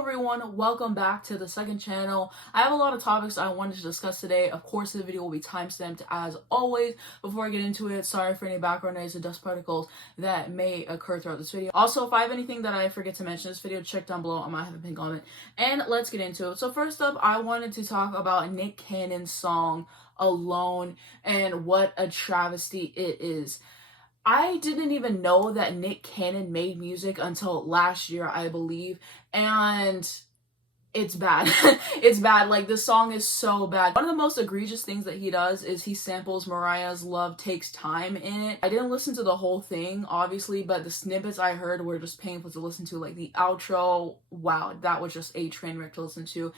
everyone, welcome back to the second channel. I have a lot of topics I wanted to discuss today. Of course, the video will be timestamped as always. Before I get into it, sorry for any background noise and dust particles that may occur throughout this video. Also, if I have anything that I forget to mention in this video, check down below. I might have a pinned comment. And let's get into it. So first up, I wanted to talk about Nick Cannon's song Alone and what a travesty it is. I didn't even know that Nick Cannon made music until last year, I believe, and it's bad. It's bad. Like, this song is so bad. One of the most egregious things that he does is he samples Mariah's Love Takes Time in it. I didn't listen to the whole thing, obviously, but the snippets I heard were just painful to listen to. Like, the outro, wow, that was just a train wreck to listen to.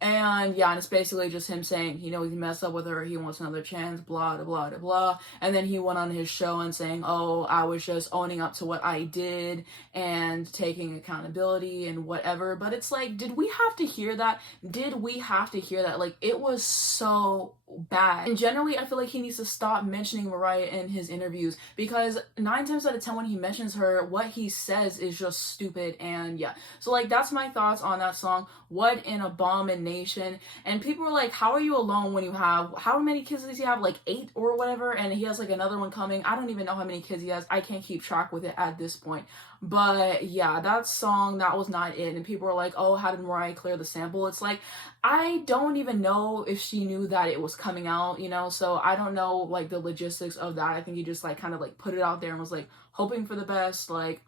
And yeah, and it's basically just him saying, you know, he messed up with her, he wants another chance, blah, blah, blah, blah. And then he went on his show and saying, oh, I was just owning up to what I did and taking accountability and whatever. But it's like, did we have to hear that? Did we have to hear that? Like, it was so bad. And generally, I feel like he needs to stop mentioning Mariah in his interviews, because 9 times out of 10 when he mentions her, what he says is just stupid. And yeah, so like, that's my thoughts on that song. What an abomination. And people were like, how are you alone when you have, how many kids does he have, like 8 or whatever, and he has like another one coming. I don't even know how many kids he has. I can't keep track with it at this point. But yeah, that song, that was not it. And people were like, oh, how did Mariah clear the sample? It's like, I don't even know if she knew that it was coming out, you know? So I don't know like the logistics of that. I think he just like kind of like put it out there and was like hoping for the best. Like,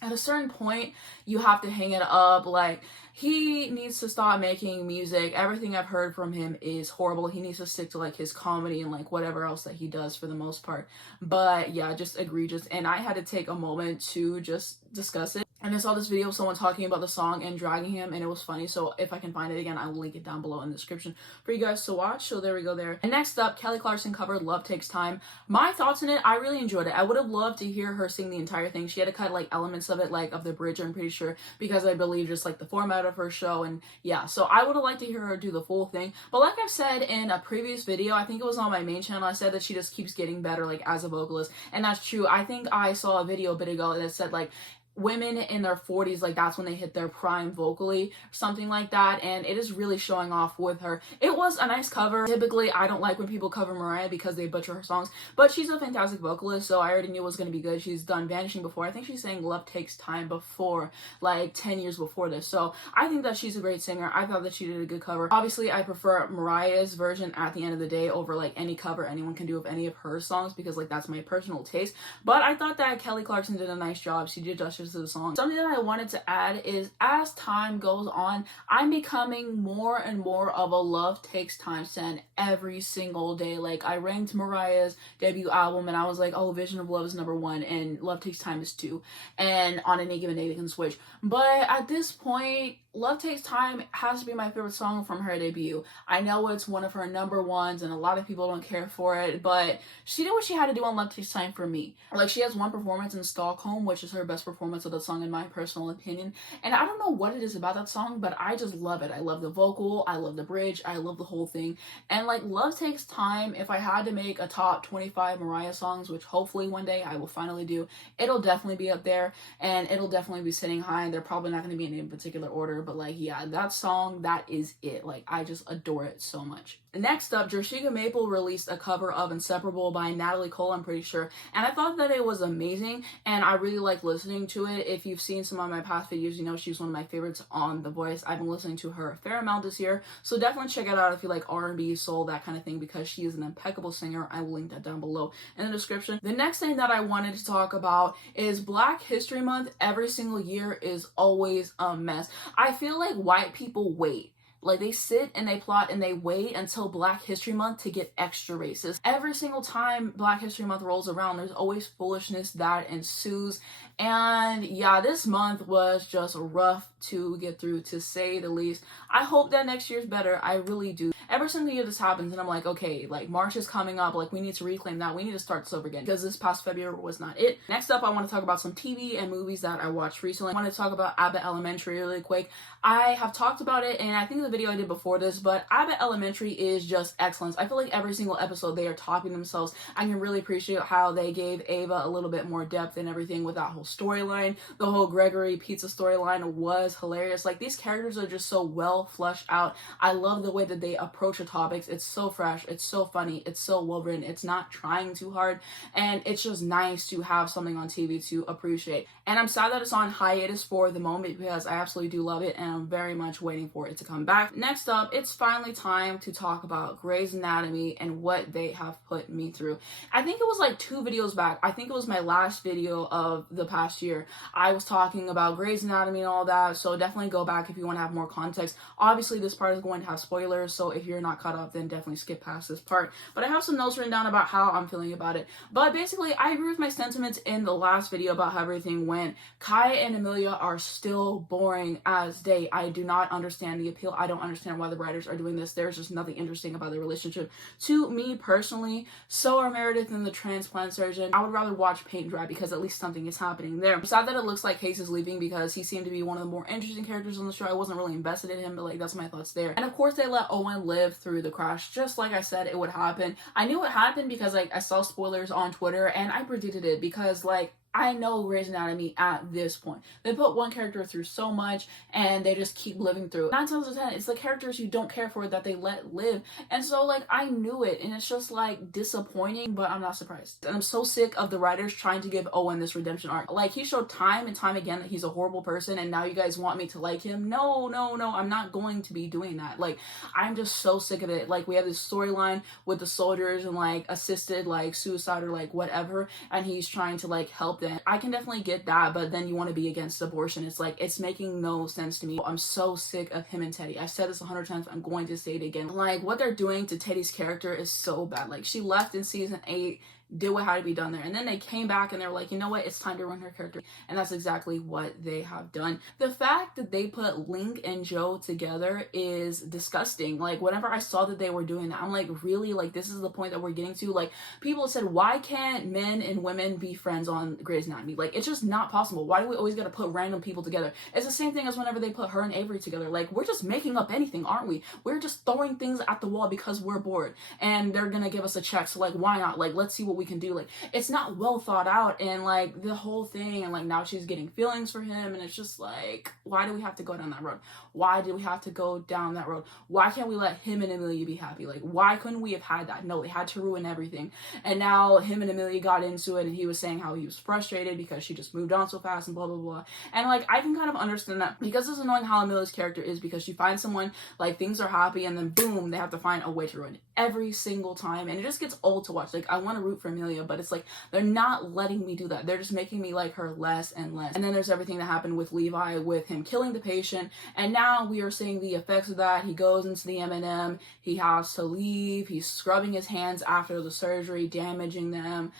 at a certain point, you have to hang it up. Like, he needs to stop making music. Everything I've heard from him is horrible. He needs to stick to like his comedy and like whatever else that he does for the most part. But yeah, just egregious. And I had to take a moment to just discuss it. And I saw this video of someone talking about the song and dragging him, and it was funny. So if I can find it again, I will link it down below in the description for you guys to watch. So there we go there. And next up, Kelly Clarkson covered Love Takes Time. My thoughts on it, I really enjoyed it. I would have loved to hear her sing the entire thing. She had to cut like elements of it, like of the bridge, I'm pretty sure, because I believe just like the format of her show. And yeah, so I would have liked to hear her do the full thing. But like I've said in a previous video, I think it was on my main channel, I said that she just keeps getting better like as a vocalist. And that's true. I think I saw a video a bit ago that said like, women in their 40s, like that's when they hit their prime vocally, something like that, and it is really showing off with her. It was a nice cover. Typically I don't like when people cover Mariah because they butcher her songs, but she's a fantastic vocalist, so I already knew it was going to be good. She's done Vanishing before. I think she's sang Love Takes Time before, like 10 years before this, so I think that she's a great singer. I thought that she did a good cover. Obviously I prefer Mariah's version at the end of the day over like any cover anyone can do of any of her songs, because like that's my personal taste. But I thought that Kelly Clarkson did a nice job. She did justice to the song. Something that I wanted to add is, as time goes on, I'm becoming more and more of a Love Takes Time stan every single day. Like, I ranked Mariah's debut album and I was like, oh, Vision of Love is #1 and Love Takes Time is 2, and on any given day they can switch. But at this point, Love Takes Time has to be my favorite song from her debut. I know it's one of her #1s and a lot of people don't care for it, but she did what she had to do on Love Takes Time for me. Like, she has one performance in Stockholm, which is her best performance of the song in my personal opinion. And I don't know what it is about that song, but I just love it. I love the vocal, I love the bridge, I love the whole thing. And like, Love Takes Time, if I had to make a top 25 Mariah songs, which hopefully one day I will finally do, it'll definitely be up there, and it'll definitely be sitting high, and they're probably not going to be in any particular order. But like, yeah, that song, that is it. Like, I just adore it so much. Next up, Jershika Maple released a cover of Inseparable by Natalie Cole, I'm pretty sure, and I thought that it was amazing, and I really like listening to it. If you've seen some of my past videos, you know she's one of my favorites on The Voice. I've been listening to her a fair amount this year, so definitely check it out if you like R&B, soul, that kind of thing, because she is an impeccable singer. I will link that down below in the description. The next thing that I wanted to talk about is Black History Month. Every single year is always a mess. I feel like white people wait. Like, they sit and they plot and they wait until Black History Month to get extra racist. Every single time Black History Month rolls around, there's always foolishness that ensues. And yeah, this month was just rough to get through, to say the least. I hope that next year's better. I really do. Every single year this happens and I'm like, okay, like March is coming up, like we need to reclaim that. We need to start this over again, because this past February was not it. Next up, I want to talk about some TV and movies that I watched recently. I want to talk about Abbott Elementary really quick. I have talked about it, and I think the video I did before this, but Abbott Elementary is just excellence. I feel like every single episode they are topping themselves. I can really appreciate how they gave Ava a little bit more depth and everything with that whole storyline. The whole Gregory pizza storyline was hilarious. Like, these characters are just so well fleshed out. I love the way that they approach the topics. It's so fresh, it's so funny, it's so well written, it's not trying too hard, and it's just nice to have something on TV to appreciate. And I'm sad that it's on hiatus for the moment because I absolutely do love it and I'm very much waiting for it to come back. Next up, it's finally time to talk about Grey's Anatomy and what they have put me through. I think it was like 2 videos back, I think it was my last video of the past year, I was talking about Grey's Anatomy and all that, so definitely go back if you want to have more context. Obviously this part is going to have spoilers, so if you're not caught up, then definitely skip past this part. But I have some notes written down about how I'm feeling about it. But basically, I agree with my sentiments in the last video about how everything went. Kai and Amelia are still boring as day. I do not understand the appeal. I don't understand why the writers are doing this. There's just nothing interesting about the relationship to me personally. So are Meredith and the transplant surgeon. I would rather watch paint dry because at least something is happening there. I'm sad that it looks like Case is leaving because he seemed to be one of the more interesting characters on the show. I wasn't really invested in him, but like, that's my thoughts there. And of course they let Owen live through the crash, just like I said it would happen. I knew it happened because like I saw spoilers on Twitter and I predicted it because like I know Grey's Anatomy at this point. They put one character through so much and they just keep living through it. 9 times out of 10, it's the characters you don't care for that they let live. And so like I knew it and it's just like disappointing, but I'm not surprised. And I'm so sick of the writers trying to give Owen this redemption arc. Like, he showed time and time again that he's a horrible person and now you guys want me to like him. No, I'm not going to be doing that. Like, I'm just so sick of it. Like, we have this storyline with the soldiers and like assisted like suicide or like whatever, and he's trying to like help them. I can definitely get that, but then you want to be against abortion. It's like, it's making no sense to me. I'm so sick of him and Teddy. I've said this 100 times, I'm going to say it again. Like, what they're doing to Teddy's character is so bad. Like, she left in season 8, did what had to be done there, and then they came back and they're like, you know what, it's time to ruin her character, and that's exactly what they have done. The fact that they put Link and Joe together is disgusting. Like, whenever I saw that they were doing that, I'm like, really? Like, this is the point that we're getting to? Like, people said, why can't men and women be friends on Grey's Anatomy? Like, it's just not possible. Why do we always gotta put random people together? It's the same thing as whenever they put her and Avery together. Like, we're just making up anything, aren't we? We're just throwing things at the wall because we're bored and they're gonna give us a check, so like, why not? Like, let's see what we can do. Like, it's not well thought out, and like the whole thing, and like now she's getting feelings for him, and it's just like, why do we have to go down that road? Why did we have to go down that road? Why can't we let him and Amelia be happy? Like, why couldn't we have had that? No, they had to ruin everything. And now him and Amelia got into it and he was saying how he was frustrated because she just moved on so fast and blah blah blah. And like, I can kind of understand that because it's annoying how Amelia's character is, because she finds someone, like things are happy, and then boom, they have to find a way to ruin it every single time, and it just gets old to watch. Like, I want to root for Amelia, but it's like they're not letting me do that. They're just making me like her less and less. And then there's everything that happened with Levi, with him killing the patient, and now we are seeing the effects of that. He goes into the M&M, he has to leave, he's scrubbing his hands after the surgery, damaging them,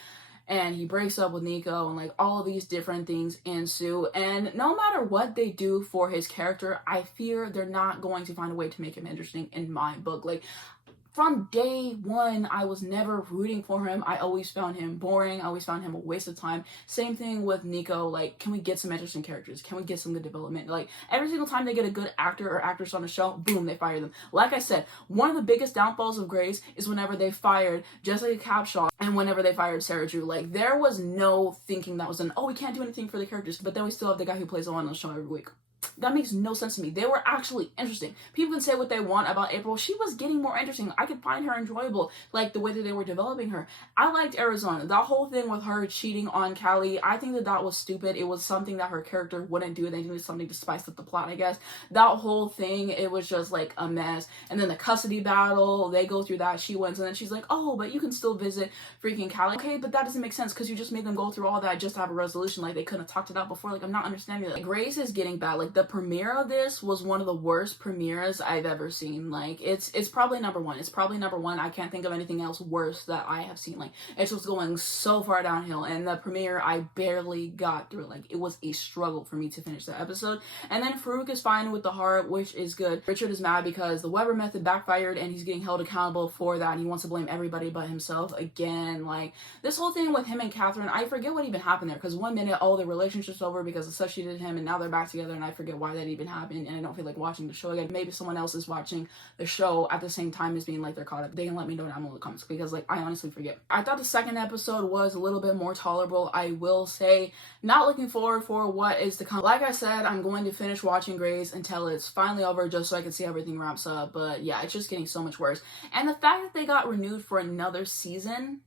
and he breaks up with Nico, and like all of these different things ensue. And no matter what they do for his character, I fear they're not going to find a way to make him interesting in my book. Like, from day one, I was never rooting for him. I always found him boring. I always found him a waste of time. Same thing with Nico. Like, can we get some interesting characters? Can we get some good development? Like, every single time they get a good actor or actress on the show, boom, they fire them. Like I said, one of the biggest downfalls of Grey's is whenever they fired Jessica Capshaw and whenever they fired Sarah Drew. Like, there was no thinking that was done. Oh, we can't do anything for the characters, but then we still have the guy who plays on the show every week. That makes no sense to me. They were actually interesting. People can say what they want about April. She was getting more interesting. I could find her enjoyable, like the way that they were developing her. I liked Arizona. That whole thing with her cheating on Callie, I think that that was stupid. It was something that her character wouldn't do. They needed something to spice up the plot, I guess. That whole thing, it was just like a mess. And then the custody battle, they go through that. She wins, and then she's like, oh, but you can still visit freaking Callie. Okay, but that doesn't make sense because you just made them go through all that just to have a resolution. Like, they couldn't have talked it out before. Like, I'm not understanding that. Like, Grace is getting bad. Like, the premiere of this was one of the worst premieres I've ever seen. Like, it's probably number one. It's probably number one. I can't think of anything else worse that I have seen. Like, it's just going so far downhill, and the premiere I barely got through. Like, it was a struggle for me to finish the episode. And then Farouk is fine with the heart, which is good. Richard is mad because the Weber method backfired and he's getting held accountable for that, and he wants to blame everybody but himself again. Like, this whole thing with him and Catherine, I forget what even happened there, because one minute, oh, the relationship's over because of stuff she did to him, and now they're back together, and I forget forget why that even happened, and I don't feel like watching the show again. Maybe someone else is watching the show at the same time as being like they're caught up. They can let me know down in the comments, because like I honestly forget. I thought the second episode was a little bit more tolerable, I will say. Not looking forward for what is to come. Like I said, I'm going to finish watching Grey's until it's finally over, just so I can see how everything wraps up. But yeah, it's just getting so much worse. And the fact that they got renewed for another season,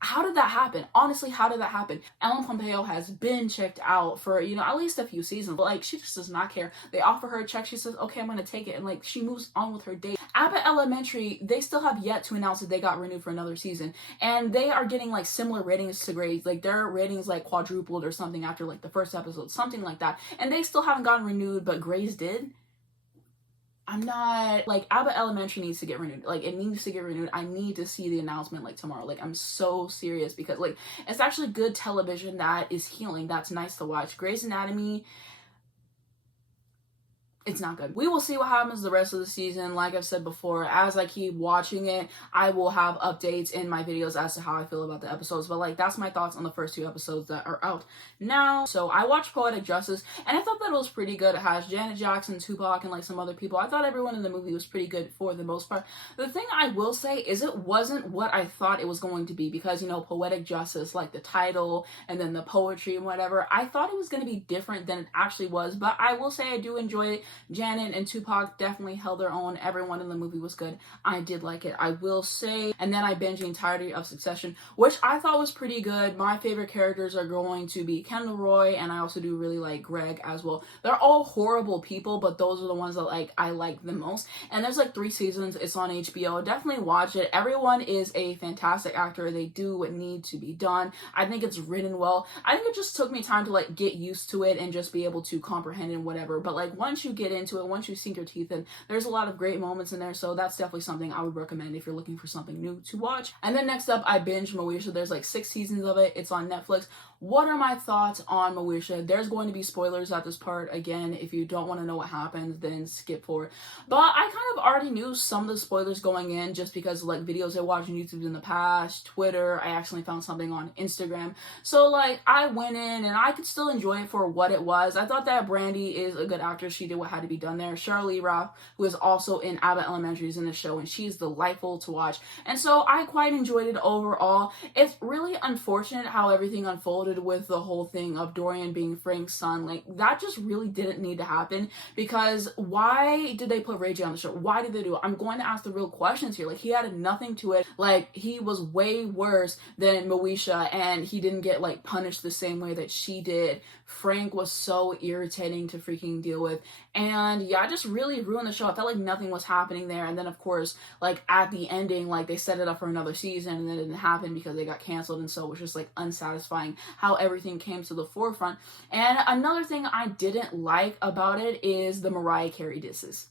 how did that happen? Honestly, how did that happen? Ellen Pompeo has been checked out for, you know, at least a few seasons, but like she just does not care. They offer her a check, she says, okay, I'm gonna take it, and like she moves on with her day. Abbott Elementary, they still have yet to announce that they got renewed for another season, and they are getting like similar ratings to Grey's. Like their ratings like quadrupled or something after like the first episode, something like that, and they still haven't gotten renewed, but Grey's did. I'm not, like, Abbott Elementary needs to get renewed. Like, it needs to get renewed. I need to see the announcement, like, tomorrow. Like, I'm so serious, because, like, it's actually good television that is healing. That's nice to watch. Grey's Anatomy, it's not good. We will see what happens the rest of the season. Like I've said before, as I keep watching it, I will have updates in my videos as to how I feel about the episodes. But like, that's my thoughts on the first 2 episodes that are out now. So I watched Poetic Justice, and I thought that it was pretty good. It has Janet Jackson, Tupac, and like some other people. I thought everyone in the movie was pretty good for the most part. The thing I will say is it wasn't what I thought it was going to be, because, you know, Poetic Justice, like the title and then the poetry and whatever, I thought it was going to be different than it actually was. But I will say I do enjoy it. Janet and Tupac definitely held their own. Everyone in the movie was good. I did like it, I will say. And then I binged the entirety of Succession, which I thought was pretty good. My favorite characters are going to be Kendall Roy, and I also do really like Greg as well. They're all horrible people, but those are the ones that like I like the most. And there's like 3 seasons. It's on HBO. Definitely watch it. Everyone is a fantastic actor. They do what needs to be done. I think it's written well. I think it just took me time to like get used to it and just be able to comprehend and whatever. But like once you get into it, once you sink your teeth in, there's a lot of great moments in there. So that's definitely something I would recommend if you're looking for something new to watch. And then next up, I binged Moesha. There's like 6 seasons of it. It's on Netflix. What are my thoughts on Moesha? There's going to be spoilers at this part. Again, if you don't want to know what happens, then skip forward. But I kind of already knew some of the spoilers going in, just because of like videos I watched on YouTube in the past, Twitter. I actually found something on Instagram. So like I went in and I could still enjoy it for what it was. I thought that Brandy is a good actress. She did what had to be done there. Shirley Ralph, who is also in Abbott Elementary, is in the show, and she's delightful to watch. And so I quite enjoyed it overall. It's really unfortunate how everything unfolded with the whole thing of Dorian being Frank's son. Like that just really didn't need to happen, because why did they put Ray J on the show? Why did they do it? I'm going to ask the real questions here. Like he added nothing to it. Like he was way worse than Moesha, and he didn't get like punished the same way that she did. Frank was so irritating to freaking deal with, and yeah, I just really ruined the show. I felt like nothing was happening there. And then of course, like at the ending, like they set it up for another season, and then it didn't happen because they got canceled, and so it was just like unsatisfying how everything came to the forefront. And another thing I didn't like about it is the Mariah Carey disses.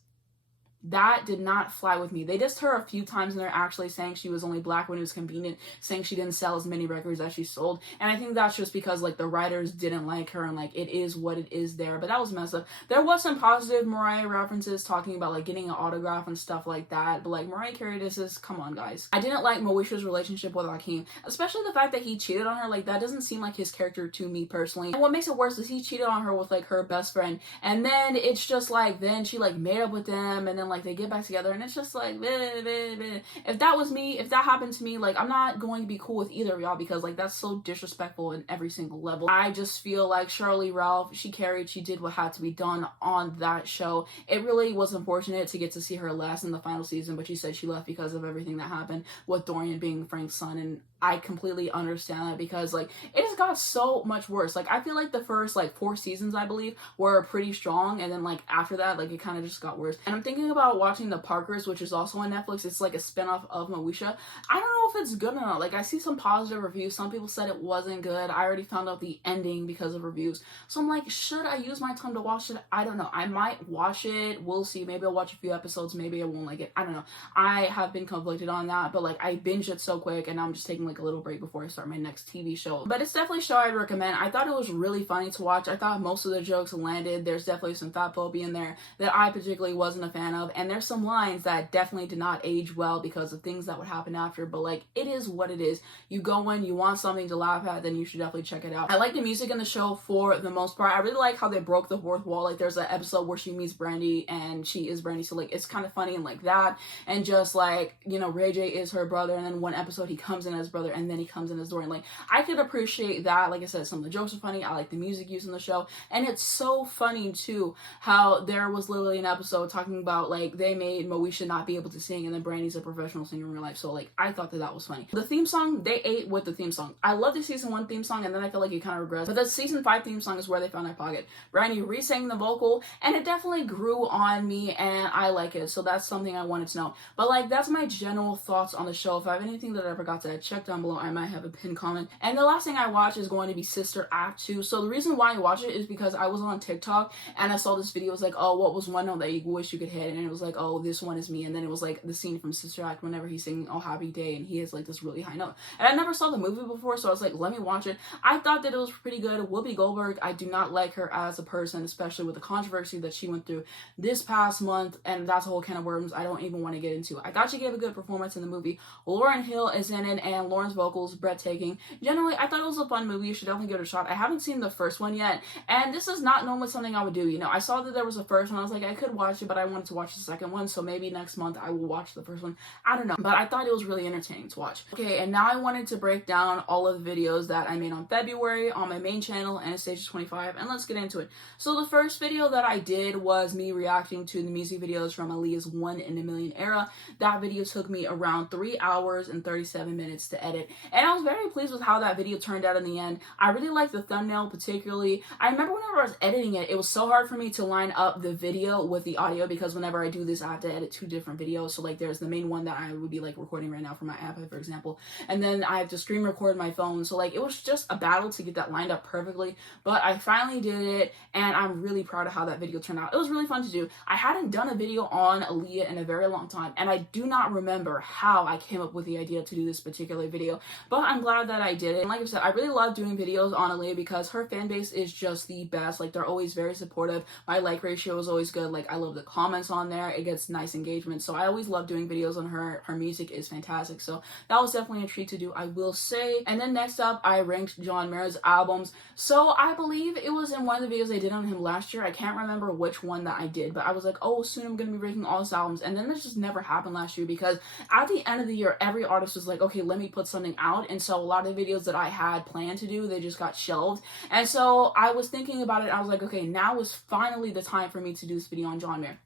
That did not fly with me. They dissed her a few times, and they're actually saying she was only black when it was convenient, saying she didn't sell as many records as she sold. And I think that's just because like the writers didn't like her, and like it is what it is there. But that was messed up. There was some positive Mariah references talking about like getting an autograph and stuff like that. But like Mariah Carey disses, come on guys. I didn't like Moesha's relationship with Hakeem, especially the fact that he cheated on her. Like that doesn't seem like his character to me personally. And what makes it worse is he cheated on her with like her best friend, and then it's just like then she like made up with them, and then like they get back together, and it's just like bleh, bleh, bleh. If that was me, if that happened to me, like I'm not going to be cool with either of y'all, because like that's so disrespectful in every single level. I just feel like Shirley Ralph, she did what had to be done on that show. It really was unfortunate to get to see her last in the final season, but she said she left because of everything that happened with Dorian being Frank's son, and I completely understand that, because like it just got so much worse. Like I feel like the first like 4 seasons, I believe, were pretty strong, and then like after that, like it kind of just got worse. And I'm thinking about watching The Parkers, which is also on Netflix. It's like a spinoff of Moesha. I don't know if it's good or not. Like I see some positive reviews. Some people said it wasn't good. I already found out the ending because of reviews. So I'm like, should I use my time to watch it? I don't know. I might watch it. We'll see. Maybe I'll watch a few episodes. Maybe I won't like it. I don't know. I have been conflicted on that, but like I binged it so quick, and I'm just taking like a little break before I start my next TV show. But it's definitely a show I'd recommend. I thought it was really funny to watch. I thought most of the jokes landed. There's definitely some fat phobia in there that I particularly wasn't a fan of, and there's some lines that definitely did not age well because of things that would happen after. But like like, it is what it is. You go in, you want something to laugh at, then you should definitely check it out. I like the music in the show for the most part. I really like how they broke the fourth wall. Like, there's an episode where she meets Brandy and she is Brandy, so like it's kind of funny and like that. And just like, you know, Ray J is her brother, and then one episode he comes in as brother and then he comes in as Dorian. Like, I could appreciate that. Like I said, some of the jokes are funny. I like the music used in the show, and it's so funny too how there was literally an episode talking about like they made Moesha not be able to sing, and then Brandy's a professional singer in real life. So like, I thought that that was funny. The theme song, they ate with the theme song. I love the season 1 theme song, and then I feel like it kind of regressed. But the season 5 theme song is where they found their pocket. Brandy re-sang the vocal, and it definitely grew on me, and I like it. So that's something I wanted to know. But like, that's my general thoughts on the show. If I have anything that I forgot to check down below, I might have a pinned comment. And the last thing I watched is going to be Sister Act 2. So the reason why I watched it is because I was on TikTok and I saw this video. It was like, oh, what was one note that you wish you could hit? And it was like, oh, this one is me. And then it was like the scene from Sister Act whenever he's singing Oh Happy Day, and he has like this really high note. And I never saw the movie before, so I was like, let me watch it. I thought that it was pretty good. Whoopi Goldberg, I do not like her as a person, especially with the controversy that she went through this past month, and that's a whole can of worms I don't even want to get into. I thought she gave a good performance in the movie. Lauryn Hill is in it, and Lauren's vocals breathtaking. Generally, I thought it was a fun movie. You should definitely give it a shot. I haven't seen the first one yet, and this is not normally something I would do. You know, I saw that there was a first one. I was like, I could watch it, but I wanted to watch the second one, so maybe next month I will watch the first one. I don't know, but I thought it was really entertaining to watch. Okay, and now I wanted to break down all of the videos that I made on February on my main channel, Anastasia25, and let's get into it. So the first video that I did was me reacting to the music videos from Aaliyah's 1 in a Million era. That video took me around 3 hours and 37 minutes to edit, and I was very pleased with how that video turned out in the end. I really liked the thumbnail particularly. I remember whenever I was editing it, it was so hard for me to line up the video with the audio, because whenever I do this, I have to edit 2 different videos. So like, there's the main one that I would be like recording right now for my iPad, for example, and then I have to screen record my phone. So like, it was just a battle to get that lined up perfectly, but I finally did it, and I'm really proud of how that video turned out. It was really fun to do. I hadn't done a video on Aaliyah in a very long time, and I do not remember how I came up with the idea to do this particular video, but I'm glad that I did it. And like I said, I really love doing videos on Aaliyah because her fan base is just the best. Like, they're always very supportive. My like ratio is always good. Like, I love the comments on there. It gets nice engagement. So I always love doing videos on her. Her music is fantastic. So that was definitely a treat to do, I will say. And then next up, I ranked John Mayer's albums. So I believe it was in one of the videos I did on him last year. I can't remember which one that I did, but I was like, oh, soon I'm going to be ranking all his albums. And then this just never happened last year, because at the end of the year, every artist was like, okay, let me put something out. And so a lot of the videos that I had planned to do, they just got shelved. And so I was thinking about it. I was like, okay, now is finally the time for me to do this video on John Mayer.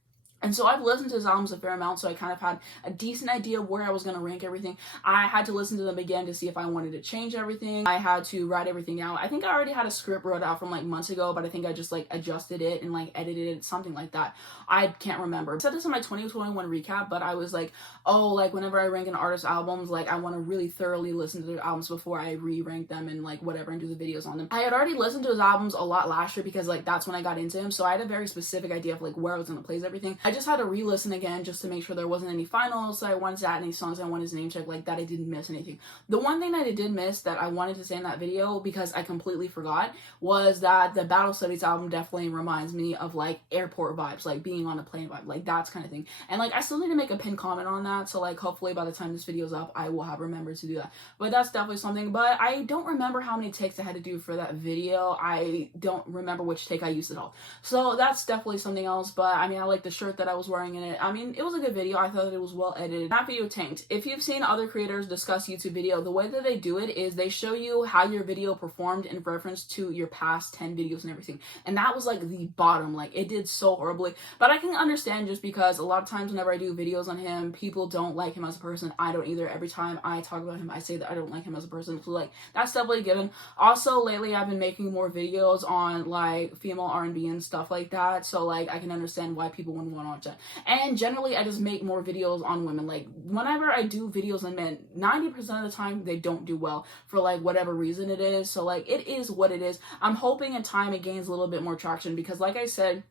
And so I've listened to his albums a fair amount, so I kind of had a decent idea of where I was going to rank everything. I had to listen to them again to see if I wanted to change everything. I had to write everything out. I think I already had a script wrote out from like months ago, but I think I just like adjusted it and like edited it, something like that. I can't remember. I said this in my 2021 recap, but I was like, oh, like whenever I rank an artist's albums, like I want to really thoroughly listen to their albums before I re-rank them and like whatever and do the videos on them. I had already listened to his albums a lot last year because like that's when I got into him, so I had a very specific idea of like where I was going to place everything. I just had to re-listen again just to make sure there wasn't any finals that I wanted to add, any songs I wanted to name check, like that I didn't miss anything. The one thing that I did miss that I wanted to say in that video, because I completely forgot, was that the Battle Studies album definitely reminds me of like airport vibes, like being on a plane vibe, like that's kind of thing. And like, I still need to make a pinned comment on that, so like hopefully by the time this video's up, I will have remembered to do that. But that's definitely something. But I don't remember how many takes I had to do for that video. I don't remember which take I used at all. So that's definitely something else. But I mean, I like the shirt that I was wearing in it. I mean, it was a good video. I thought that it was well edited. That video tanked. If you've seen other creators discuss YouTube video, the way that they do it is they show you how your video performed in reference to your past 10 videos and everything. And that was like the bottom. Like, it did so horribly. But I can understand, just because a lot of times whenever I do videos on him, people don't like him as a person. I don't either. Every time I talk about him, I say that I don't like him as a person. So like, that's definitely given. Also, lately I've been making more videos on like female R&B and stuff like that. So like, I can understand why people wouldn't want to watch that. And generally, I just make more videos on women. Like, whenever I do videos on men, 90% of the time they don't do well for like whatever reason it is. So like, it is what it is. I'm hoping in time it gains a little bit more traction, because like I said,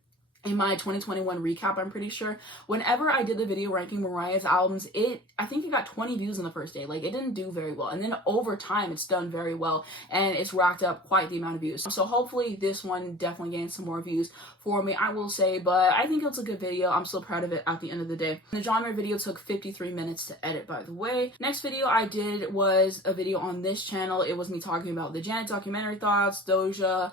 in my 2021 recap, I'm pretty sure. Whenever I did the video ranking Mariah's albums, I think it got 20 views in the first day. Like, it didn't do very well. And then over time, it's done very well, and it's racked up quite the amount of views. So hopefully this one definitely gains some more views for me, I will say, but I think it's a good video. I'm still proud of it at the end of the day. The genre video took 53 minutes to edit, by the way. Next video I did was a video on this channel. It was me talking about the Janet documentary thoughts, Doja,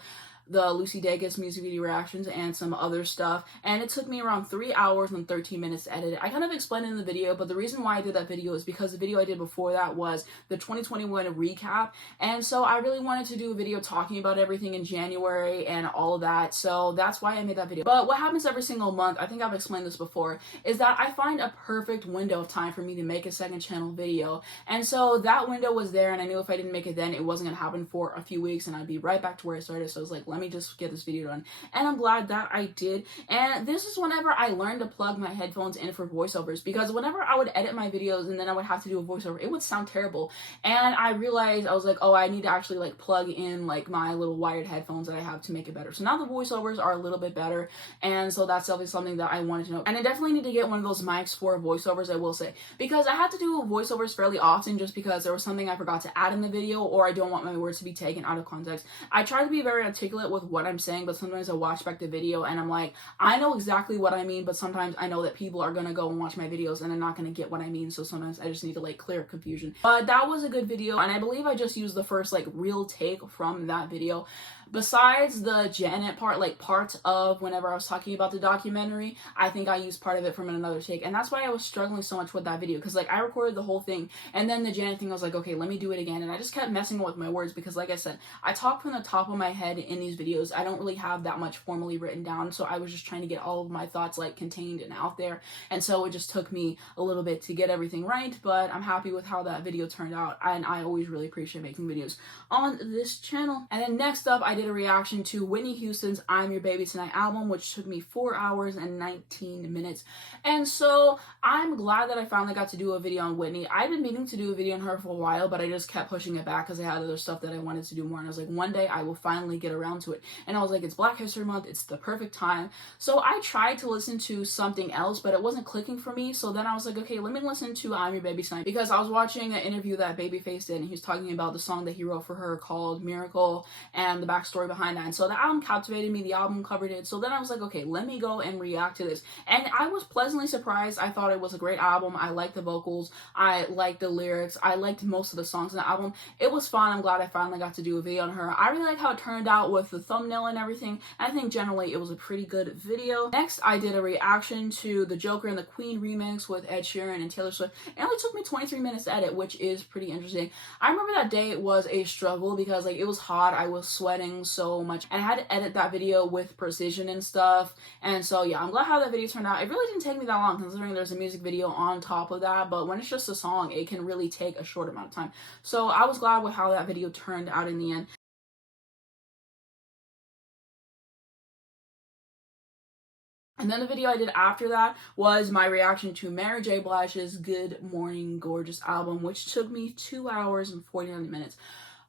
the Lucy Dacus music video reactions, and some other stuff, and it took me around 3 hours and 13 minutes to edit it. I kind of explained it in the video, but the reason why I did that video is because the video I did before that was the 2021 recap, and so I really wanted to do a video talking about everything in January and all of that, so that's why I made that video. But what happens every single month, I think I've explained this before, is that I find a perfect window of time for me to make a second channel video, and so that window was there, and I knew if I didn't make it then, it wasn't gonna happen for a few weeks, and I'd be right back to where I started. So I was like, let me just get this video done, and I'm glad that I did. And this is whenever I learned to plug my headphones in for voiceovers, because whenever I would edit my videos and then I would have to do a voiceover, it would sound terrible, and I realized, I was like, oh, I need to actually like plug in like my little wired headphones that I have to make it better. So now the voiceovers are a little bit better, and so that's definitely something that I wanted to know. And I definitely need to get one of those mics for voiceovers, I will say, because I had to do voiceovers fairly often just because there was something I forgot to add in the video, or I don't want my words to be taken out of context. I try to be very articulate with what I'm saying, but sometimes I watch back the video and I'm like, I know exactly what I mean, but sometimes I know that people are gonna go and watch my videos and they're not gonna get what I mean, so sometimes I just need to like clear confusion. But that was a good video, and I believe I just used the first like real take from that video. Besides the Janet part, like part of whenever I was talking about the documentary, I think I used part of it from another take, and that's why I was struggling so much with that video, because like I recorded the whole thing, and then the Janet thing, I was like, okay, let me do it again, and I just kept messing with my words, because like I said, I talk from the top of my head in these videos. I don't really have that much formally written down, so I was just trying to get all of my thoughts like contained and out there, and so it just took me a little bit to get everything right, but I'm happy with how that video turned out, and I always really appreciate making videos on this channel. And then next up, I did a reaction to Whitney Houston's I'm Your Baby Tonight album, which took me 4 hours and 19 minutes. And so I'm glad that I finally got to do a video on Whitney. I've been meaning to do a video on her for a while, but I just kept pushing it back because I had other stuff that I wanted to do more, and I was like, one day I will finally get around to it. And I was like, it's Black History Month, it's the perfect time. So I tried to listen to something else, but it wasn't clicking for me. So then I was like, okay, let me listen to I'm Your Baby Tonight, because I was watching an interview that Babyface did, and he was talking about the song that he wrote for her called Miracle and the backstory behind that. And so the album captivated me, the album covered it. So then I was like, okay, let me go and react to this. And I was pleasantly surprised. I thought it was a great album. I liked the vocals, I liked the lyrics, I liked most of the songs in the album. It was fun. I'm glad I finally got to do a video on her. I really like how it turned out with the thumbnail and everything. I think generally it was a pretty good video. Next, I did a reaction to the Joker and the Queen remix with Ed Sheeran and Taylor Swift. It only took me 23 minutes to edit, which is pretty interesting. I remember that day was a struggle because like it was hot, I was sweating so much, and I had to edit that video with precision and stuff. And so yeah, I'm glad how that video turned out. It really didn't take me that long considering there's a music video on top of that, but when it's just a song, it can really take a short amount of time. So I was glad with how that video turned out in the end. And then the video I did after that was my reaction to Mary J. Blige's Good Morning Gorgeous album, which took me 2 hours and 49 minutes.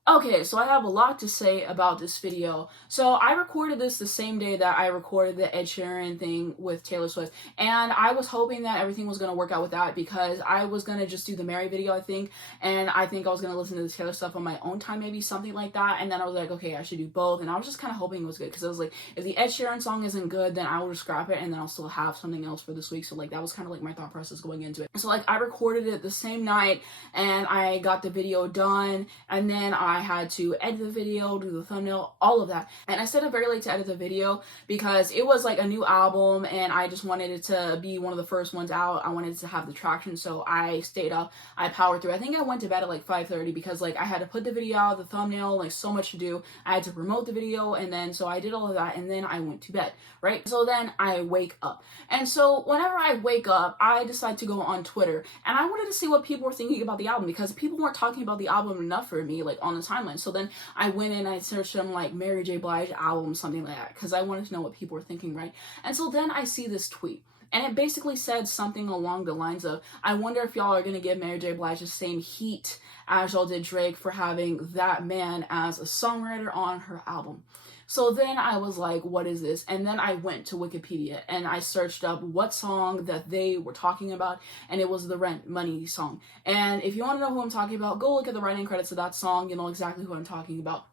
Okay, so I have a lot to say about this video. So I recorded this the same day that I recorded the Ed Sheeran thing with Taylor Swift, and I was hoping that everything was going to work out with that because I was going to just do the Mary video, I think, and I think I was going to listen to the Taylor stuff on my own time, maybe something like that, and then I was like, okay, I should do both, and I was just kind of hoping it was good because I was like, if the Ed Sheeran song isn't good, then I will just scrap it, and then I'll still have something else for this week. So like that was kind of like my thought process going into it. So like I recorded it the same night, and I got the video done, and then I had to edit the video, do the thumbnail, all of that. And I stayed up very late to edit the video because it was like a new album and I just wanted it to be one of the first ones out. I wanted it to have the traction, so I stayed up, I powered through. I think I went to bed at like 5:30 because like I had to put the video out, the thumbnail, like so much to do. I had to promote the video, and then so I did all of that, and then I went to bed, right? So then I wake up, and so whenever I wake up, I decide to go on Twitter, and I wanted to see what people were thinking about the album because people weren't talking about the album enough for me, like on the timeline. So then I went in and I searched them like Mary J. Blige album, something like that, because I wanted to know what people were thinking, right? And so then I see this tweet, and it basically said something along the lines of, I wonder if y'all are going to give Mary J. Blige the same heat as y'all did Drake for having that man as a songwriter on her album. So then I was like, what is this? And then I went to Wikipedia and I searched up what song that they were talking about, and it was the Rent Money song. And if you want to know who I'm talking about, go look at the writing credits of that song. You'll know exactly who I'm talking about.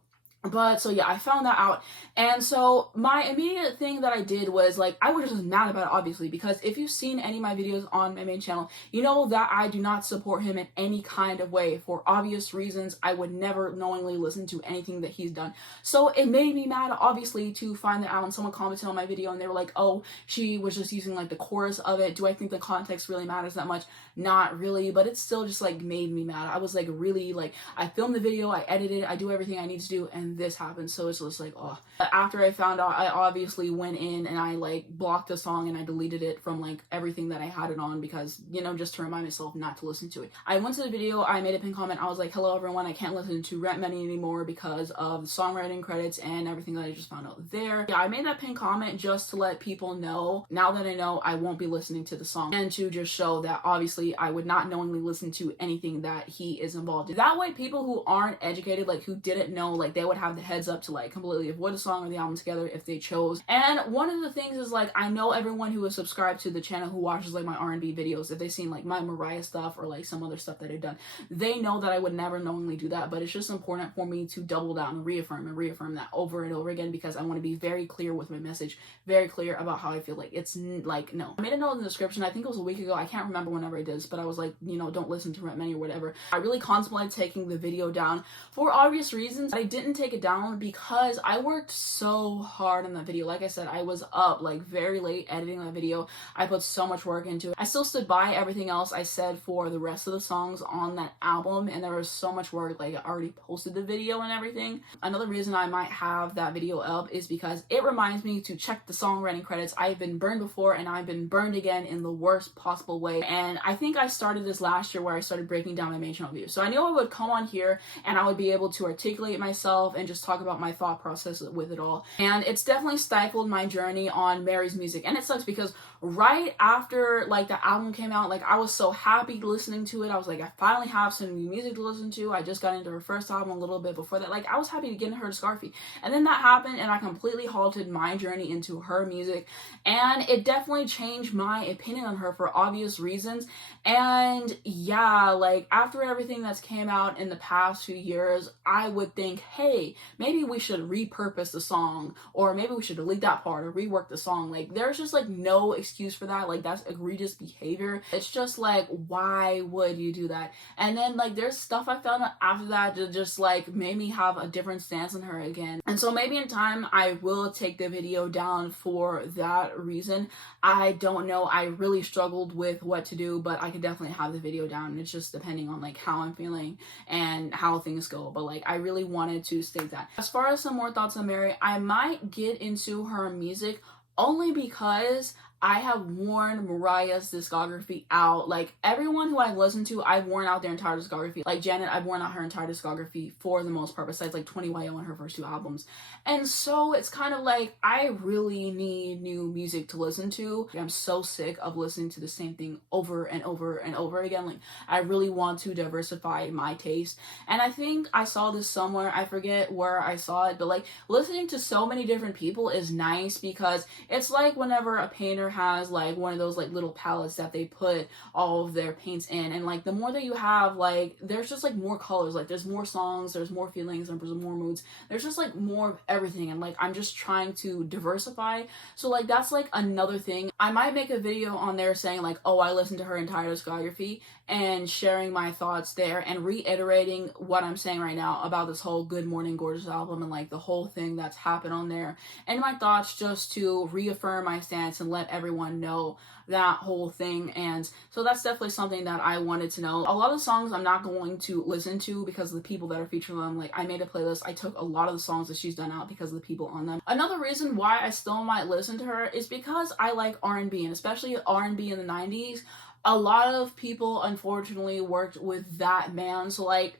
But so yeah, I found that out. And so my immediate thing that I did was like, I was just mad about it, obviously, because if you've seen any of my videos on my main channel, you know that I do not support him in any kind of way for obvious reasons. I would never knowingly listen to anything that he's done. So it made me mad, obviously, to find that out. And someone commented on my video and they were like, oh, she was just using like the chorus of it. Do I think the context really matters that much? Not really, but it still just like made me mad. I was like, really, like, I filmed the video, I edited it, I do everything I need to do, and this happened. So it's just like, oh. After I found out, I obviously went in and I like blocked the song and I deleted it from like everything that I had it on, because, you know, just to remind myself not to listen to it. I went to the video, I made a pinned comment, I was like, hello everyone, I can't listen to Rent Money anymore because of the songwriting credits and everything that I just found out there. Yeah, I made that pinned comment just to let people know, now that I know, I won't be listening to the song, and to just show that obviously I would not knowingly listen to anything that he is involved in. That way people who aren't educated, like who didn't know, like they would have the heads up to like completely avoid the song or the album together if they chose. And one of the things is like, I know everyone who is subscribed to the channel who watches like my R&B videos, if they've seen like my Mariah stuff or like some other stuff that I've done, they know that I would never knowingly do that. But it's just important for me to double down and reaffirm that over and over again, because I want to be very clear with my message, very clear about how I feel. Like it's like, no. I made a note in the description, I think it was a week ago, I can't remember whenever I did this, but I was like, you know, don't listen to Rent Money or whatever. I really contemplated taking the video down for obvious reasons. I didn't take it down because I worked so hard on that video. Like I said, I was up like very late editing that video. I put so much work into it. I still stood by everything else I said for the rest of the songs on that album, and there was so much work. Like I already posted the video and everything. Another reason I might have that video up is because it reminds me to check the songwriting credits. I've been burned before and I've been burned again in the worst possible way. And I think I started this last year where I started breaking down my main channel views. So I knew I would come on here and I would be able to articulate myself and just talk about my thought process with it all. And it's definitely stifled my journey on Mary's music. And it sucks because right after like the album came out, like I was so happy listening to it. I was like, I finally have some new music to listen to. I just got into her first album a little bit before that. Like I was happy to get into her discography. And then that happened and I completely halted my journey into her music. And it definitely changed my opinion on her for obvious reasons. And yeah, like after everything that's came out in the past few years, I would think, hey, maybe we should repurpose the song, or maybe we should delete that part or rework the song. Like there's just like no excuse for that. Like that's egregious behavior. It's just like, why would you do that? And then like there's stuff I found out after that that just like made me have a different stance on her again. And so maybe in time I will take the video down for that reason. I don't know. I really struggled with what to do, but I could definitely have the video down. It's just depending on like how I'm feeling and how things go. But like I really wanted to state that. As far as some more thoughts on Mary, I might get into her music only because I have worn Mariah's discography out. Like everyone who I've listened to, I've worn out their entire discography. Like Janet, I've worn out her entire discography for the most part, besides like 20YO and her first 2 albums. And so it's kind of like, I really need new music to listen to. I'm so sick of listening to the same thing over and over and over again. Like I really want to diversify my taste. And I think I saw this somewhere, I forget where I saw it, but like listening to so many different people is nice, because it's like whenever a painter has like one of those like little palettes that they put all of their paints in, and like the more that you have, like there's just like more colors, like there's more songs, there's more feelings, and there's more moods, there's just like more of everything. And like I'm just trying to diversify. So like that's like another thing. I might make a video on there saying like, oh, I listened to her entire discography, and sharing my thoughts there and reiterating what I'm saying right now about this whole Good Morning Gorgeous album and like the whole thing that's happened on there, and my thoughts, just to reaffirm my stance and let everyone know that whole thing. And so that's definitely something that I wanted to know. A lot of the songs I'm not going to listen to because of the people that are featured on them. Like I made a playlist, I took a lot of the songs that she's done out because of the people on them. Another reason why I still might listen to her is because I like R&B, and especially R&B in the 90s. A lot of people unfortunately worked with that man. So like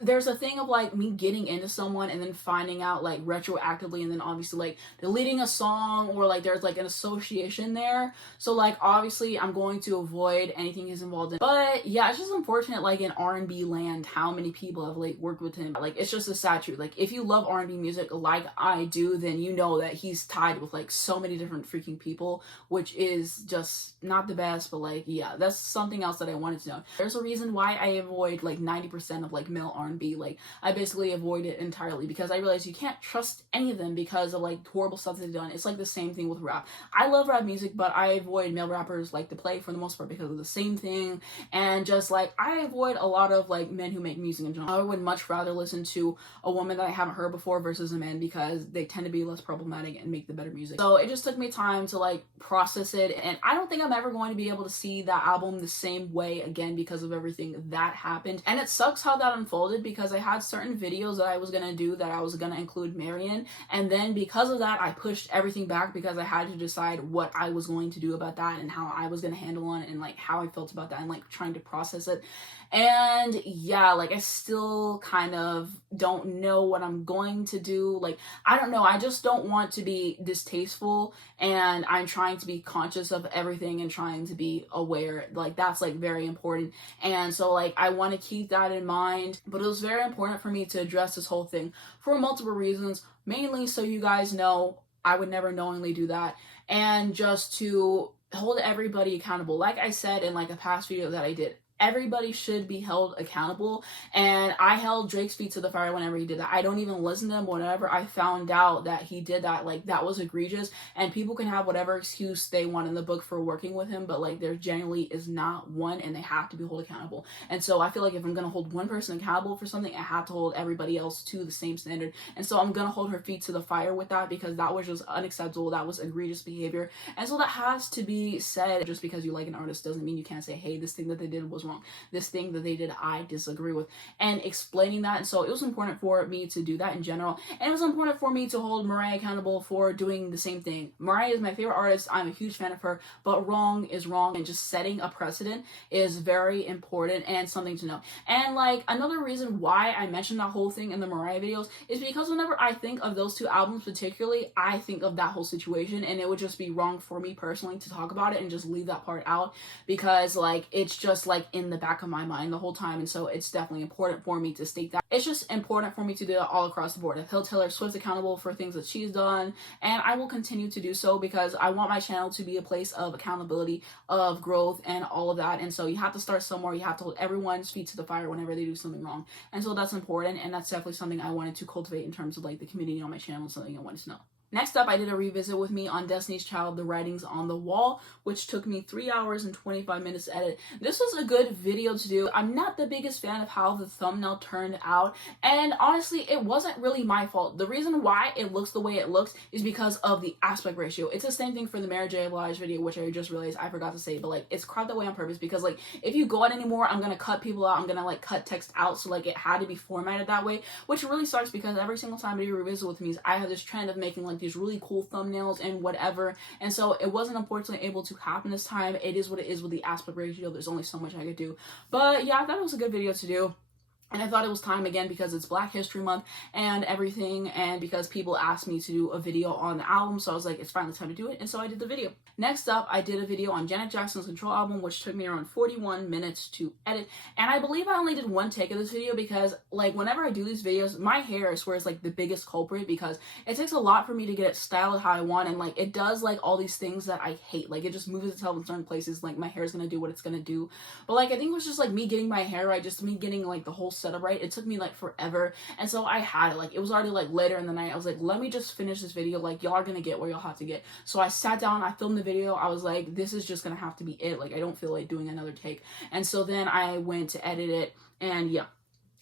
there's a thing of like me getting into someone and then finding out like retroactively, and then obviously like deleting a song, or like there's like an association there. So like obviously I'm going to avoid anything he's involved in. But yeah, it's just unfortunate, like in R&B land, how many people have like worked with him. Like it's just a sad truth. Like if you love R&B music like I do, then you know that he's tied with like so many different freaking people, which is just not the best. But like yeah, that's something else that I wanted to know. There's a reason why I avoid like 90% of like male R&B. Like I basically avoid it entirely because I realize you can't trust any of them because of like horrible stuff they've done. It's like the same thing with rap. I love rap music, but I avoid male rappers like to play for the most part because of the same thing. And just like I avoid a lot of like men who make music in general. I would much rather listen to a woman that I haven't heard before versus a man, because they tend to be less problematic and make the better music. So it just took me time to like process it, and I don't think I'm ever going to be able to see that album the same way again because of everything that happened. And it sucks how that unfolded, because I had certain videos that I was gonna do that I was gonna include Marion, and then because of that I pushed everything back because I had to decide what I was going to do about that and how I was gonna handle it and like how I felt about that and like trying to process it. And yeah, like I still kind of don't know what I'm going to do. Like I don't know, I just don't want to be distasteful, and I'm trying to be conscious of everything and trying to be aware. Like that's like very important, and so like I want to keep that in mind. But it was very important for me to address this whole thing for multiple reasons, mainly so you guys know I would never knowingly do that, and just to hold everybody accountable. Like I said in like a past video that I did, everybody should be held accountable, and I held Drake's feet to the fire whenever he did that. I don't even listen to him. Whenever I found out that he did that, like that was egregious, and people can have whatever excuse they want in the book for working with him, but like there genuinely is not one, and they have to be held accountable. And so I feel like if I'm gonna hold one person accountable for something, I have to hold everybody else to the same standard. And so I'm gonna hold her feet to the fire with that, because that was just unacceptable. That was egregious behavior, and so that has to be said. Just because you like an artist doesn't mean you can't say, hey, this thing that they did was wrong. This thing that they did, I disagree with, and explaining that. And so it was important for me to do that in general, and it was important for me to hold Mariah accountable for doing the same thing. Mariah is my favorite artist. I'm a huge fan of her, but wrong is wrong, and just setting a precedent is very important and something to know. And like another reason why I mentioned that whole thing in the Mariah videos is because whenever I think of those two albums particularly, I think of that whole situation, and it would just be wrong for me personally to talk about it and just leave that part out, because like it's just like in the back of my mind the whole time. And so it's definitely important for me to state that. It's just important for me to do that all across the board. I've held Taylor Swift accountable for things that she's done, and I will continue to do so, because I want my channel to be a place of accountability, of growth, and all of that. And so you have to start somewhere. You have to hold everyone's feet to the fire whenever they do something wrong. And so that's important, and that's definitely something I wanted to cultivate in terms of like the community on my channel, something I wanted to know. Next up, I did a revisit with me on Destiny's Child, The Writings on the Wall, which took me 3 hours and 25 minutes to edit. This was a good video to do. I'm not the biggest fan of how the thumbnail turned out, and honestly, it wasn't really my fault. The reason why it looks the way it looks is because of the aspect ratio. It's the same thing for the Mary J. Blige video, which I just realized I forgot to say, but like it's cropped that way on purpose, because like if you go out anymore, I'm gonna cut people out, I'm gonna like cut text out, so like it had to be formatted that way, which really sucks, because every single time I do a revisit with me, I have this trend of making like these really cool thumbnails and whatever, and so it wasn't unfortunately able to happen this time. It is what it is with the aspect ratio. There's only so much I could do, but yeah, I thought it was a good video to do. And I thought it was time again, because it's Black History Month and everything, and because people asked me to do a video on the album, so I was like, it's finally time to do it, and so I did the video. Next up, I did a video on Janet Jackson's Control album, which took me around 41 minutes to edit, and I believe I only did one take of this video, because like whenever I do these videos, my hair I swear is like the biggest culprit, because it takes a lot for me to get it styled how I want, and like it does like all these things that I hate. Like it just moves itself in certain places, like my hair is gonna do what it's gonna do, but like I think it was just like me getting my hair right, just me getting like the whole setup right. It took me like forever, and so I had it, like it was already like later in the night. I was like, let me just finish this video, like y'all are gonna get where y'all have to get. So I sat down, I filmed the video, I was like, this is just gonna have to be it, like I don't feel like doing another take. And so then I went to edit it, and yeah.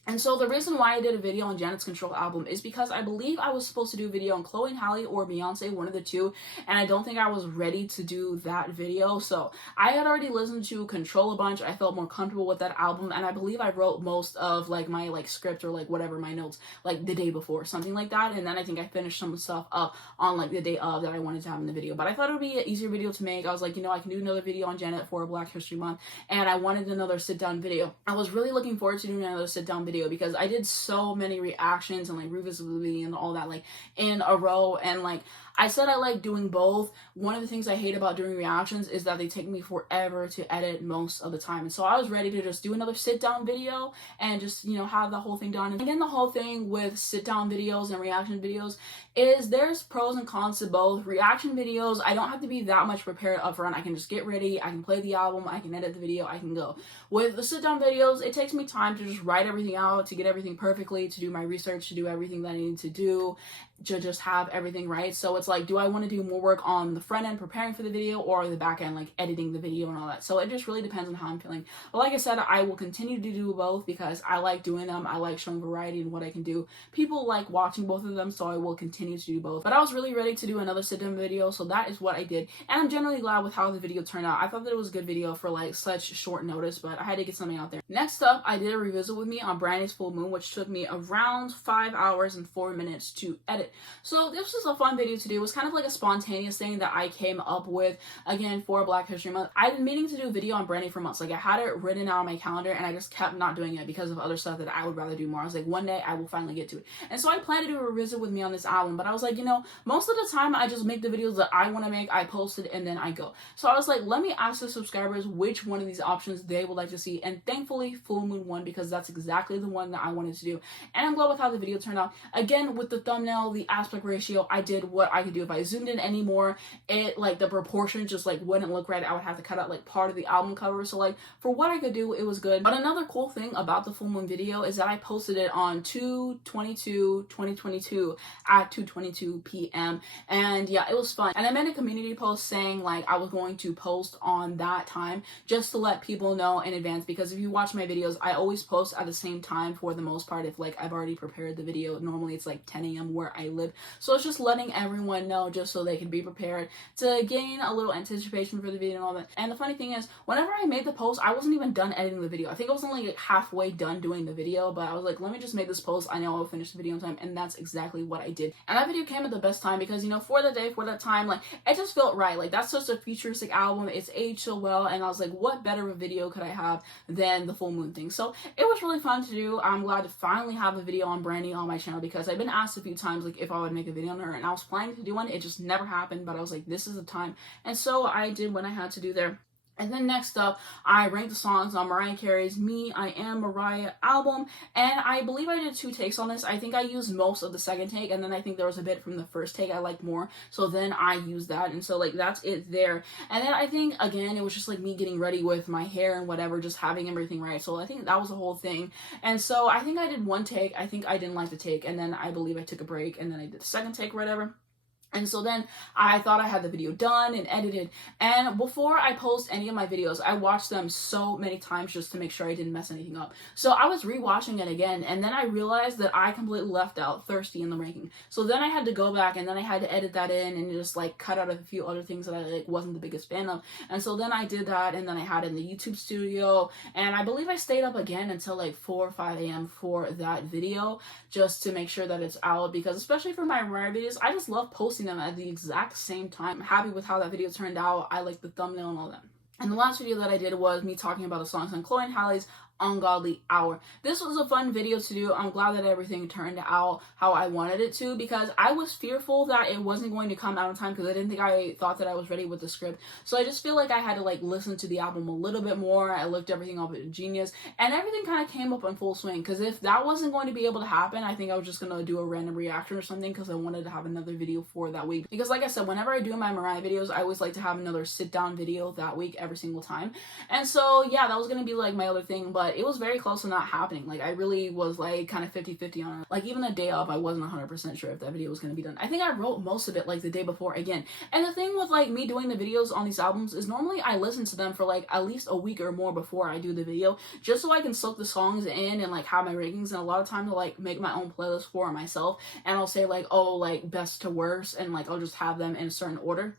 And so the reason why I did a video on Janet's Control album is because I believe I was supposed to do a video on Chloe and Halle or Beyonce, one of the two, and I don't think I was ready to do that video. So I had already listened to Control a bunch. I felt more comfortable with that album, and I believe I wrote most of like my like script or like whatever, my notes, like the day before, something like that. And then I think I finished some stuff up on like the day of that I wanted to have in the video. But I thought it would be an easier video to make. I was like, you know, I can do another video on Janet for Black History Month, and I wanted another sit down video. I was really looking forward to doing another sit down video video because I did so many reactions and like revisibility and all that like in a row, and like I said I like doing both. One of the things I hate about doing reactions is that they take me forever to edit most of the time, and so I was ready to just do another sit down video and just, you know, have the whole thing done. And again, the whole thing with sit down videos and reaction videos is there's pros and cons to both. Reaction videos, I don't have to be that much prepared up front. I can just get ready, I can play the album, I can edit the video, I can go. With the sit down videos, it takes me time to just write everything out, to get everything perfectly, to do my research, to do everything that I need to do, to just have everything right. So it's like, do I want to do more work on the front end preparing for the video or the back end like editing the video and all that? So it just really depends on how I'm feeling. But like I said, I will continue to do both because I like doing them. I like showing variety in what I can do. People like watching both of them, so I will continue to do both. But I was really ready to do another sit down video, so that is what I did, and I'm generally glad with how the video turned out. I thought that it was a good video for like such short notice, but I had to get something out there. Next up, I did a revisit with me on Brandy's Full Moon, which took me around 5 hours and 4 minutes to edit. So this was a fun video to do. It was kind of like a spontaneous thing that I came up with, again, for Black History Month. I've been meaning to do a video on Brandy for months. Like, I had it written out on my calendar, and I just kept not doing it because of other stuff that I would rather do more. I was like, one day I will finally get to it. And so I plan to do a revisit with me on this album, but I was like, you know, most of the time I just make the videos that I want to make, I post it, and then I go. So I was like, let me ask the subscribers which one of these options they would like to see, and thankfully Full Moon won because that's exactly the one that I wanted to do. And I'm glad with how the video turned out. Again, with the thumbnail, the aspect ratio, I did what I could do. If I zoomed in anymore, it like the proportion just like wouldn't look right. I would have to cut out like part of the album cover. So like for what I could do, it was good. But another cool thing about the Full Moon video is that I posted it on 2/22/2022 at 2:22 p.m. and yeah, it was fun. And I made a community post saying like I was going to post on that time just to let people know in advance, because if you watch my videos, I always post at the same time for the most part. If like I've already prepared the video, normally it's like 10 a.m. where I live. So it's just letting everyone know just so they can be prepared to gain a little anticipation for the video and all that. And the funny thing is, whenever I made the post, I wasn't even done editing the video. I think I was only like halfway done doing the video, but I was like, let me just make this post. I know I'll finish the video on time, and that's exactly what I did. And that video came at the best time because, you know, for the day, for that time, like it just felt right. Like that's such a futuristic album. It's aged so well, and I was like, what better of a video could I have than the Full Moon thing? So it was really fun to do. I'm glad to finally have a video on Brandy on my channel because I've been asked a few times like if I would make a video on her, and I was planning to do one. It just never happened, but I was like, this is the time, and so I did what I had to do there. And then next up, I ranked the songs on Mariah Carey's Me, I Am Mariah album, and I believe I did 2 takes on this. I think I used most of the second take, and then I think there was a bit from the first take I liked more, so then I used that, and so like that's it there. And then I think, again, it was just like me getting ready with my hair and whatever, just having everything right, so I think that was the whole thing. And so I think I did 1 take, I think I didn't like the take, and then I believe I took a break, and then I did the second take or whatever. And so then I thought I had the video done and edited, and before I post any of my videos, I watched them so many times just to make sure I didn't mess anything up. So I was rewatching it again, and then I realized that I completely left out Thirsty in the ranking. So then I had to go back, and then I had to edit that in and just like cut out a few other things that I like wasn't the biggest fan of. And so then I did that, and then I had it in the YouTube studio, and I believe I stayed up again until like 4 or 5 a.m. for that video just to make sure that it's out, because especially for my Mariah videos, I just love posting them at the exact same time. I'm happy with how that video turned out. I like the thumbnail and all that. And the last video that I did was me talking about the songs on Chloe and Halle's Ungodly Hour. This was a fun video to do. I'm glad that everything turned out how I wanted it to, because I was fearful that it wasn't going to come out in time because I thought that I was ready with the script. So I just feel like I had to like listen to the album a little bit more. I looked everything up at Genius, and everything kind of came up in full swing, because if that wasn't going to be able to happen, I think I was just going to do a random reaction or something, because I wanted to have another video for that week. Because like I said, whenever I do my Mariah videos, I always like to have another sit down video that week every single time. And so yeah, that was going to be like my other thing, but it was very close to not happening. Like I really was like kind of 50-50 on it. Like even the day of, I wasn't 100% sure if that video was going to be done. I think I wrote most of it like the day before again. And the thing with like me doing the videos on these albums is normally I listen to them for like at least a week or more before I do the video, just so I can soak the songs in and like have my rankings. And a lot of times I'll like make my own playlist for myself, and I'll say like, oh, like best to worst, and like I'll just have them in a certain order.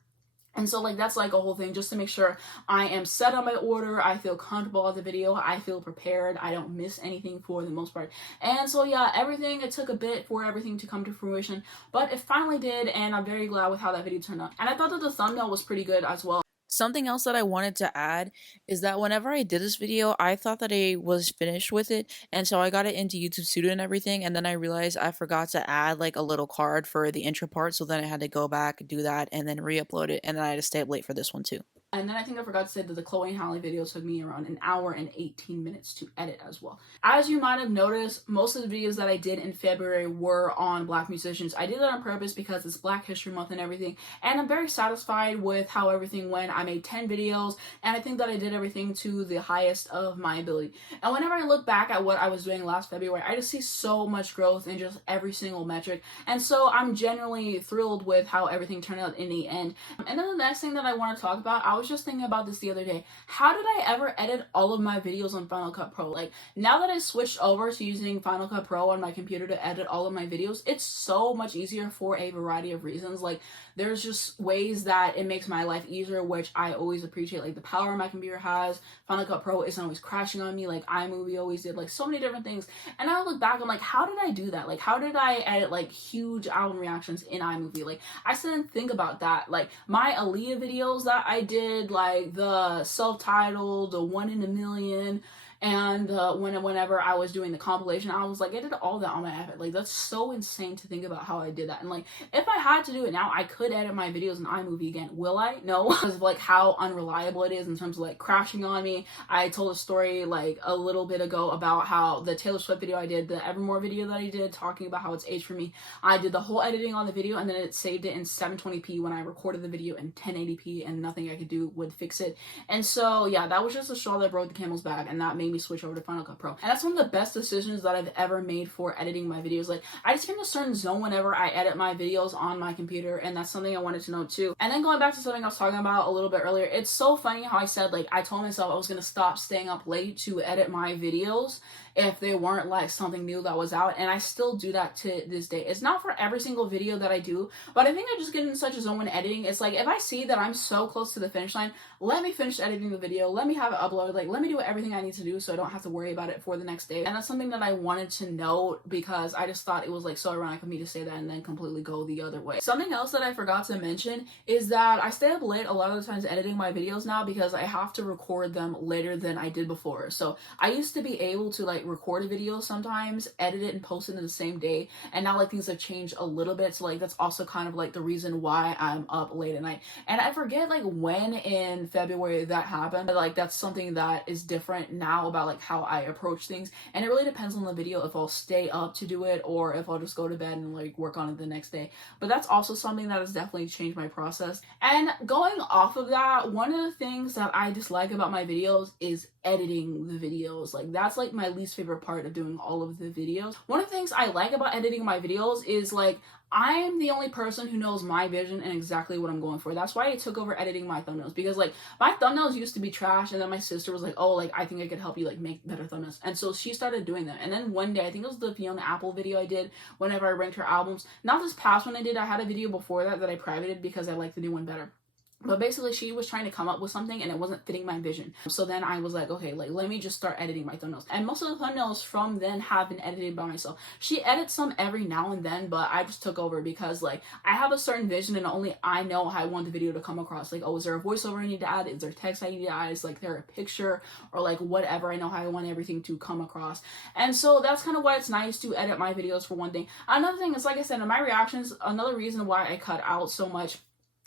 And so like that's like a whole thing just to make sure I am set on my order, I feel comfortable at the video, I feel prepared, I don't miss anything for the most part. And so yeah, it took a bit for everything to come to fruition, but it finally did, and I'm very glad with how that video turned out. And I thought that the thumbnail was pretty good as well. Something else that I wanted to add is that whenever I did this video, I thought that I was finished with it, and so I got it into YouTube Studio and everything, and then I realized I forgot to add like a little card for the intro part, so then I had to go back, do that, and then re-upload it, and then I had to stay up late for this one too. And then I think I forgot to say that the Chloe and Halle video took me around an hour and 18 minutes to edit as well. As you might have noticed, most of the videos that I did in February were on Black musicians. I did that on purpose because it's Black History Month and everything, and I'm very satisfied with how everything went. I made 10 videos, and I think that I did everything to the highest of my ability. And whenever I look back at what I was doing last February, I just see so much growth in just every single metric, and so I'm genuinely thrilled with how everything turned out in the end. And then the next thing that I want to talk about, I was just thinking about this the other day. How did I ever edit all of my videos on Final Cut Pro? Like, now that I switched over to using Final Cut Pro on my computer to edit all of my videos, it's so much easier for a variety of reasons. Like, there's just ways that it makes my life easier, which I always appreciate. Like, the power my computer has, Final Cut Pro isn't always crashing on me like iMovie always did, like so many different things. And I look back, I'm like, how did I do that? Like, how did I edit like huge album reactions in iMovie? Like, I still didn't think about that. Like, my Aaliyah videos that I did, like the self-titled, the 1 in a million, and whenever I was doing the compilation, I was like, I did all that on my iPad. Like, that's so insane to think about how I did that. And like, if I had to do it now, I could edit my videos in iMovie again. Will I? No, because of like how unreliable it is in terms of like crashing on me. I told a story like a little bit ago about how the Taylor Swift video I did, the Evermore video that I did, talking about how it's aged for me. I did the whole editing on the video, and then it saved it in 720p when I recorded the video in 1080p, and nothing I could do would fix it. And so yeah, that was just a straw that broke the camel's back, and that made me switch over to Final Cut Pro. And that's one of the best decisions that I've ever made for editing my videos. Like, I just get in a certain zone whenever I edit my videos on my computer, and that's something I wanted to know too. And then going back to something I was talking about a little bit earlier, it's so funny how I said, like, I told myself I was gonna stop staying up late to edit my videos if they weren't like something new that was out, and I still do that to this day. It's not for every single video that I do, but I think I just get in such a zone when editing. It's like, if I see that I'm so close to the finish line, let me finish editing the video, let me have it uploaded, like let me do everything I need to do so I don't have to worry about it for the next day. And that's something that I wanted to note because I just thought it was like so ironic of me to say that and then completely go the other way. Something else that I forgot to mention is that I stay up late a lot of the times editing my videos now because I have to record them later than I did before. So I used to be able to like record a video sometimes, edit it and post it in the same day, and now like things have changed a little bit, so like that's also kind of like the reason why I'm up late at night. And I forget like when in February that happened, but like that's something that is different now about like how I approach things, and it really depends on the video if I'll stay up to do it or if I'll just go to bed and like work on it the next day. But that's also something that has definitely changed my process. And going off of that, one of the things that I dislike about my videos is editing the videos. Like, that's like my least favorite part of doing all of the videos. One of the things I like about editing my videos is like, I'm the only person who knows my vision and exactly what I'm going for. That's why I took over editing my thumbnails, because like my thumbnails used to be trash, and then my sister was like, oh, like I think I could help you like make better thumbnails, and so she started doing them. And then one day, I think it was the Fiona Apple video I did whenever I ranked her albums, not this past one I did, I had a video before that I privated because I liked the new one better. But basically, she was trying to come up with something and it wasn't fitting my vision. So then I was like, okay, like let me just start editing my thumbnails. And most of the thumbnails from then have been edited by myself. She edits some every now and then, but I just took over because like I have a certain vision and only I know how I want the video to come across. Like, oh, is there a voiceover I need to add? Is there text I need to add? Is like there a picture or like whatever? I know how I want everything to come across. And so that's kind of why it's nice to edit my videos, for one thing. Another thing is, like I said, in my reactions, another reason why I cut out so much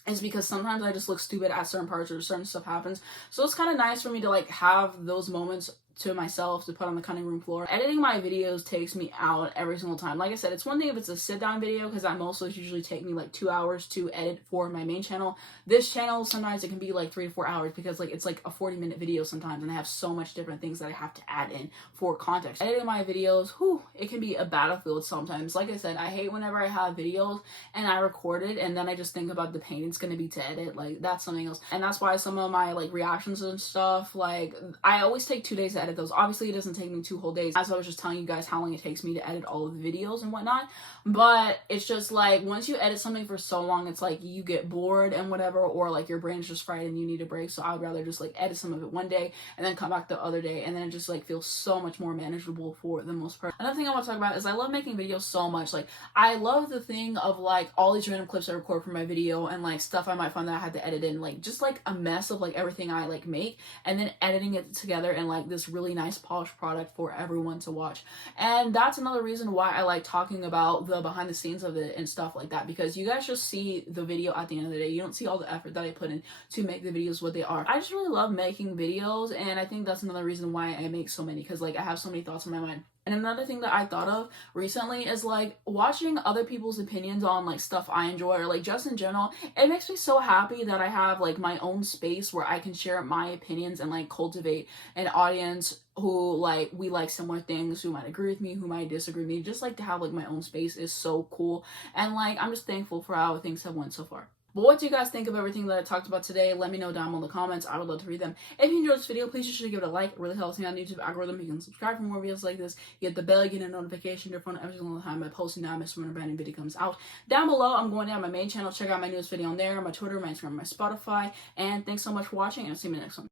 is because sometimes I just look stupid at certain parts or certain stuff happens. So it's kind of nice for me to like have those moments to myself to put on the cutting room floor. Editing my videos takes me out every single time. Like I said, it's one thing if it's a sit down video, because at most those usually take me like 2 hours to edit for my main channel. This channel, sometimes it can be like 3 to 4 hours because like it's like a 40-minute video sometimes, and I have so much different things that I have to add in for context. Editing my videos, whew, it can be a battlefield sometimes. Like I said, I hate whenever I have videos and I record it and then I just think about the pain it's gonna be to edit. Like, that's something else. And that's why some of my like reactions and stuff, like I always take 2 days to edit edit those. Obviously it doesn't take me 2 whole days, as I was just telling you guys how long it takes me to edit all of the videos and whatnot. But it's just like, once you edit something for so long, it's like you get bored and whatever, or like your brain's just fried and you need a break. So I would rather just like edit some of it one day and then come back the other day, and then it just like feels so much more manageable for the most part. Another thing I want to talk about is I love making videos so much. Like, I love the thing of like all these random clips I record for my video and like stuff I might find that I had to edit in, like just like a mess of like everything I like make, and then editing it together in like this really nice polished product for everyone to watch. And that's another reason why I like talking about the behind the scenes of it and stuff like that, because you guys just see the video at the end of the day. You don't see all the effort that I put in to make the videos what they are. I just really love making videos, and I think that's another reason why I make so many, because like I have so many thoughts in my mind. And another thing that I thought of recently is like watching other people's opinions on like stuff I enjoy, or like just in general. It makes me so happy that I have like my own space where I can share my opinions and like cultivate an audience who like we like similar things, who might agree with me, who might disagree with me. Just like to have like my own space is so cool, and like I'm just thankful for how things have went so far. But what do you guys think of everything that I talked about today? Let me know down in the comments. I would love to read them. If you enjoyed this video, please just give it a like. It really helps me on the YouTube algorithm. You can subscribe for more videos like this. You hit the bell, you get a notification your phone every single time I post, and now I miss when a brand new video comes out. Down below, I'm going down my main channel. Check out my newest video on there, my Twitter, my Instagram, my Spotify. And thanks so much for watching, and I'll see you in the next one.